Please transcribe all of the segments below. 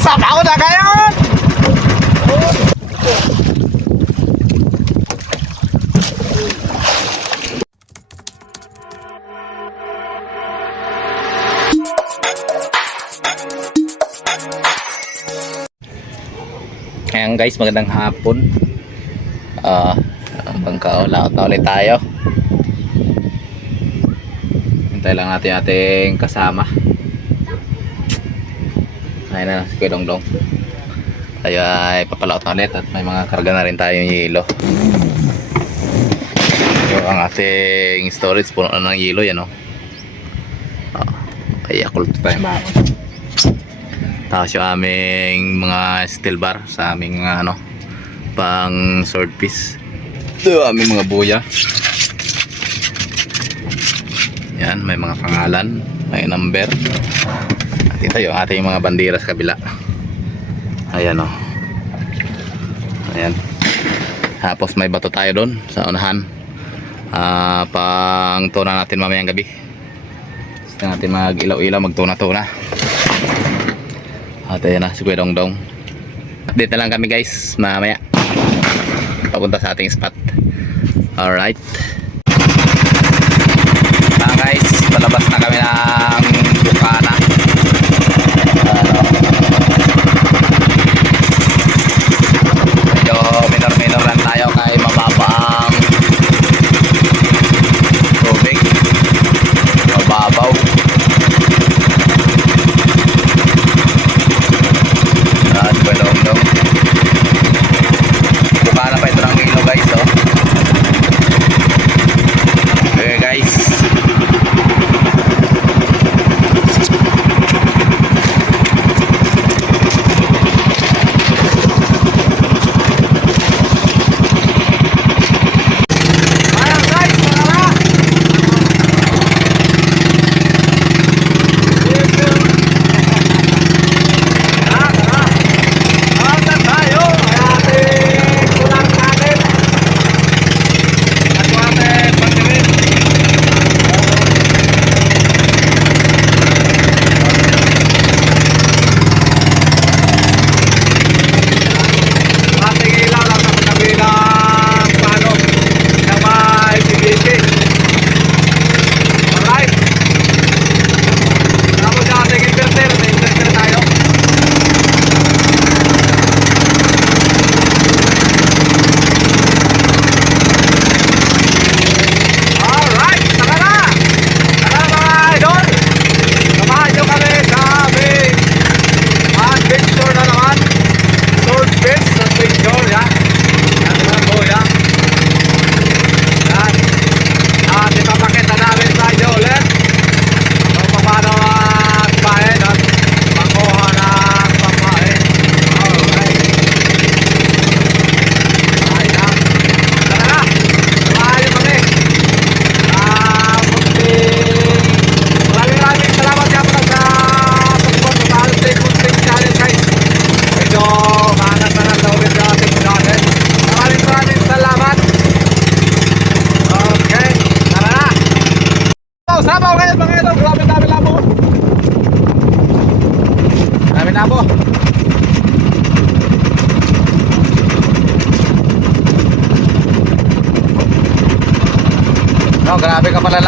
Sabaw na ngayon! Ayan guys, magandang hapon. Ah, pangkaulaot na ulit tayo. Hintay lang natin ating kasama. Ayun na, si Kuya Dongdong. Tayo ay papalaot na ulit at may mga karga na rin tayong yelo. Yung ang ating storage puno na ng yelo yan o. Oh. Ay, akulto tayo. Tapos yung aming mga steel bar sa aming mga ano, pang sword piece. Ito yung aming mga buya. Yan, may mga pangalan, may number. At ito yung ating mga bandera sa kabila. Ayan o. Ayan. Tapos may bato tayo doon sa unahan. Ah, pang tuna natin mamayang gabi. Gusto natin mag ilaw-ilaw, magtuna-tuna. At ayan na, si Kuya Dongdong. Update na lang kami guys, mamaya. Papunta sa ating spot. Alright.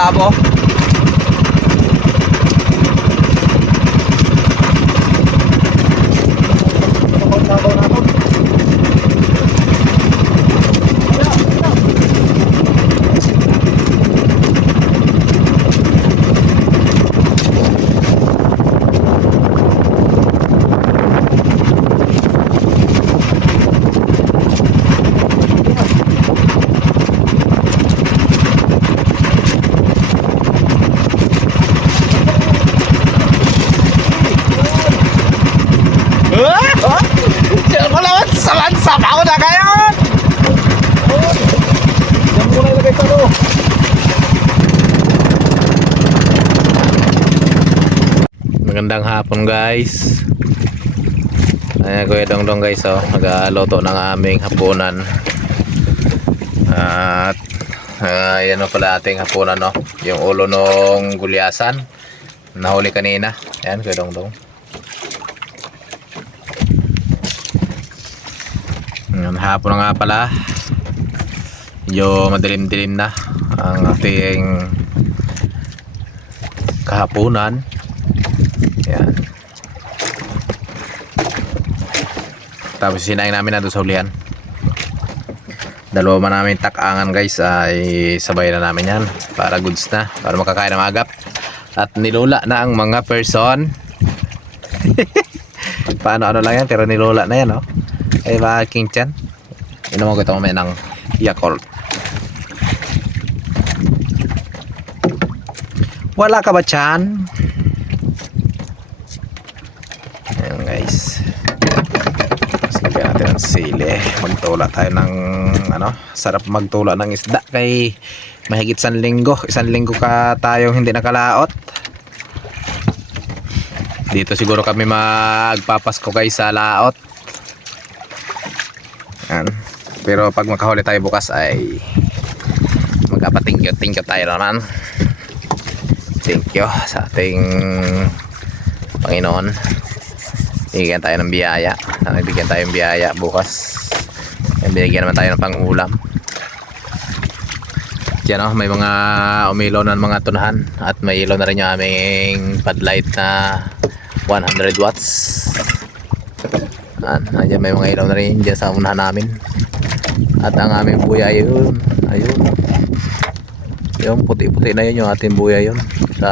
Grabe ka pala labo. Diyan ko naman saman sabaw na ngayon! Diyan ko na ilagay sa ano. Magandang hapon guys. Ayan Kuya Dongdong guys oh, nag-aloto ng aming hapunan. At uh, yan o pala ating hapunan no. Yung ulo nung gulyasan. Nahuli kanina. Ayan Kuya Dongdong. Ngayon, hapon nga pala. Medyo madilim-dilim na ang ating kahaponan. Yan. Tapos sinain namin na doon sa ulihan. Dalawa man namin takangan guys ay sabay na namin yan para goods na para makakain ng agap. At nilula na ang mga person. Paano ano lang yan pero nilula na yan oh ay ba king chan. Inuman ko ito mamaya ng yakult. Wala ka ba chan ayan guys tapos lagyan natin ng sili. Magtula tayo ng ano sarap magtula ng isda. Kay mahigit isang linggo. Isang linggo ka tayong hindi nakalaot. Dito siguro kami magpapasko guys sa laot. Yan. pero pag makahuli tayo bukas ay magpapatingkyo tingkyo tayo naman. Thank you sa ating Panginoon bigyan tayo ng biyaya. Sana bigyan tayo ng biyaya bukas. Yan, binigyan naman tayo ng pangulam. Diyan oh, may mga umilaw na mga tunahan at may ilaw na rin yung aming padlight na 100 watts. Yan, andyan may mga ilaw na rin dyan sa unahan namin. At ang aming buya yun ayun. Yung puti-puti na yun yung ating buya yun. Sa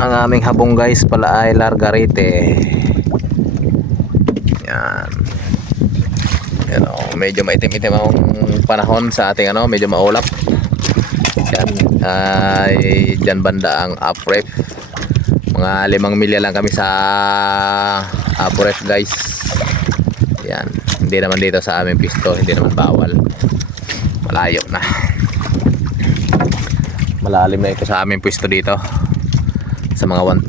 ang aming habong guys pala ay largarite. Yan. Yan o, medyo maitim-itim ang panahon sa ating ano, medyo maulap. Yan. Ay dyan banda ang uprep mga limang milya lang kami sa uprep guys. Yan, hindi naman dito sa aming pisto. Hindi naman bawal. Malayo na. Malalim na ito sa aming pwesto dito sa mga 1,000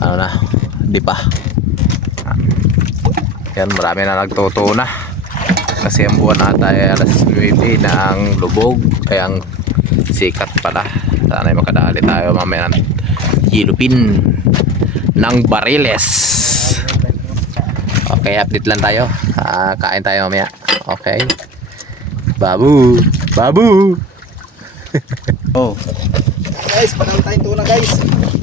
ano na di pa. Yan marami na nagtuto na. Kasi ang buwan ata ay alas 9 na ang lubog. Ay ang sikat pala. Sana ay makadali tayo mamaya ng hilupin ng bariles okay update lang tayo. Ah, kain tayo mamaya. Okay. Babu! Babu! Oh. Guys, panalo tayong tuna guys.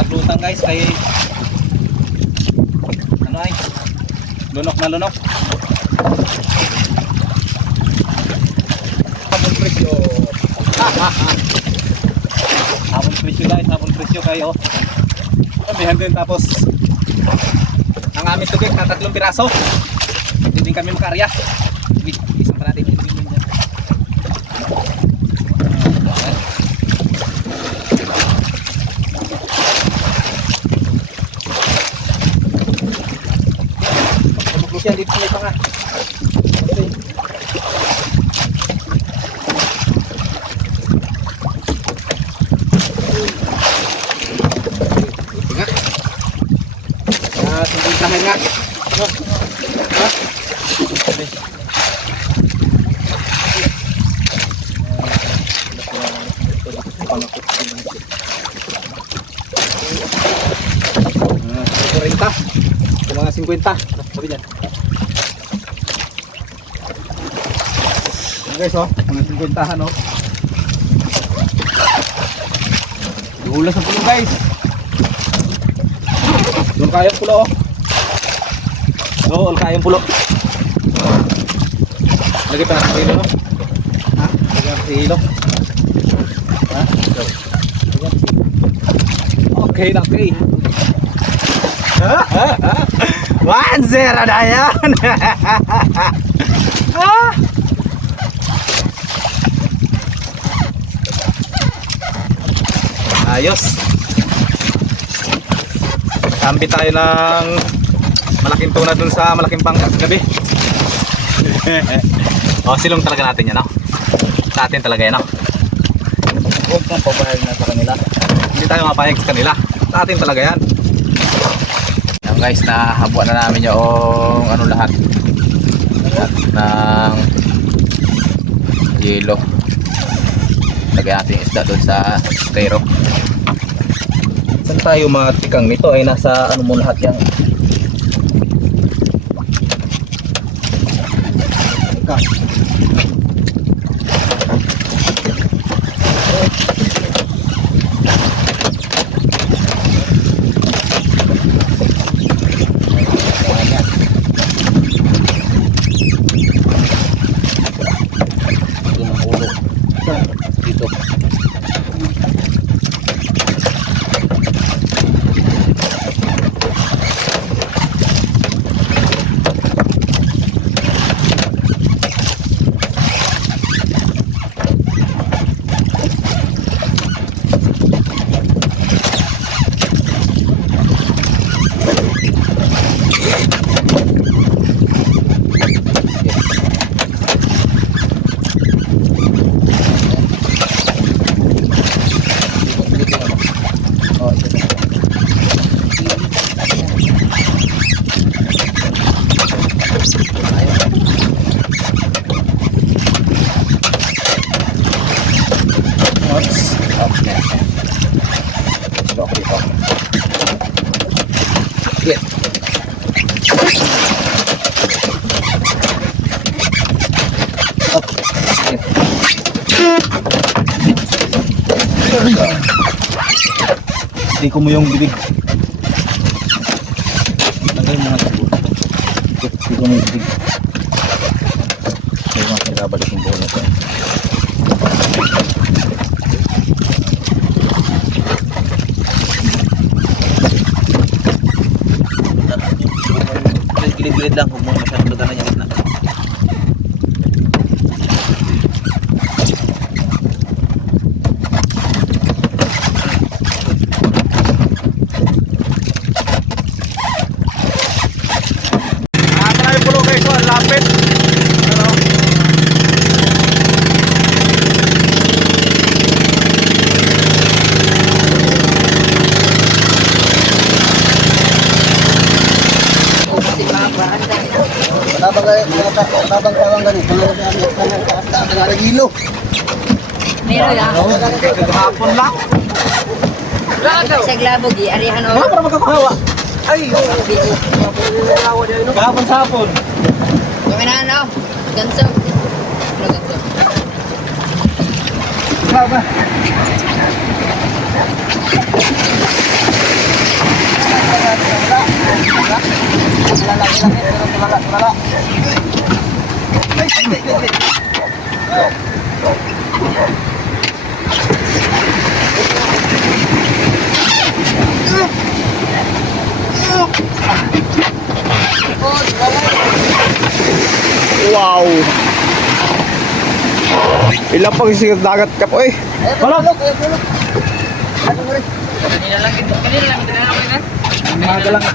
Wala naglutang guys kay ano ay lunok na lunok. Habang presyo. Habang presyo guys, habang presyo kayo. Damihan din tapos ang aming tubig na tatlong piraso. Hindi din kami makarya. Sige, isang pa natin. Ilagay mo dyan. Ayan. Pagbuklus yan dito sa may panga. Okay. Ito nga. Ah, sumpuntahan nga. No. Ha? Okay. Ah, 40. Ito mga 50. Sabi niyan. Ayan guys, oh. Mga 50 no. Dulas ang pulo guys. Doon kayang pulo oh. Doon kayang pulo. Lagi pa natin hilo no? Ha? Lagi natin hilo. Ha? Okay na okay. One zero na yan. ha? Ayos. Kambi tayo ng malaking tuna dun sa malaking pang gabi. oh, silong talaga natin yan, no? Sa atin talaga yan, no? Huwag kang papayag na sa kanila. Hindi tayo mapayag sa kanila. Sa atin talaga yan. Guys, nahabuan na namin yung ano lahat. Lahat ng yelo. Lagay natin yung isda doon sa stero. Saan tayo matikang nito ay nasa ano mo lahat yan. Up. Hindi ko mo yung bibig. Tanggal mo na ito. Hindi ko mo yung bibig. Hindi mo kinabalik yung buo nito. Gilid-gilid lang, huwag mo masyadong lugar yung gitna. Ah, marami pulo guys, oh, ang lapit. Ano? Matabang kayo, matabang tawang ganito. Nagagilo. Meron lang. Kagahapon lang. Sa glabog, i-arihan Wala o. para magkakahawa. Ay, kahapon sa hapon. Gawin na ano? Ganso. Ano ganso? Wala ba? Wow! Ilang pang sigat dagat ka po eh. Wala. Ano? Kanina lang ito. Kanina lang ito na ako na. Umaga lang.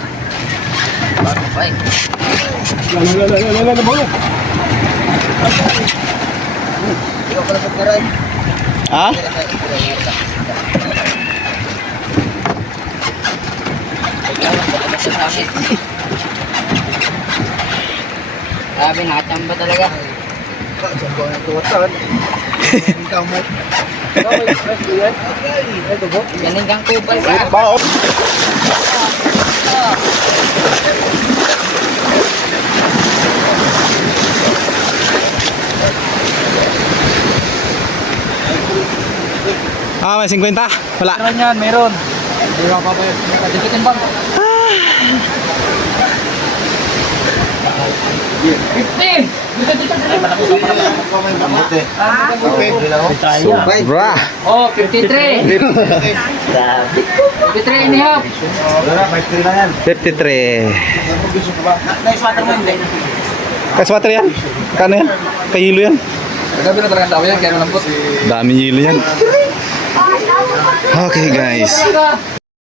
Ay. Ikaw pala sa karay. Ha? Grabe, nakachamba talaga. Saan ko ang tuwatan? Ikaw mo. Galing kang kupal ka. Bao. Ah, may 50? Wala. Meron yan, meron. Hindi ka pa ba yun? Dikitin bang? 15! Sobra. Oh, 53. 53 and a half. 53. Nice water mo hindi. Kaswater yan? Kano yan? Kahilo yan? Gabi na talaga tao yan, kaya lambot. Daming hilo yan. Okay guys.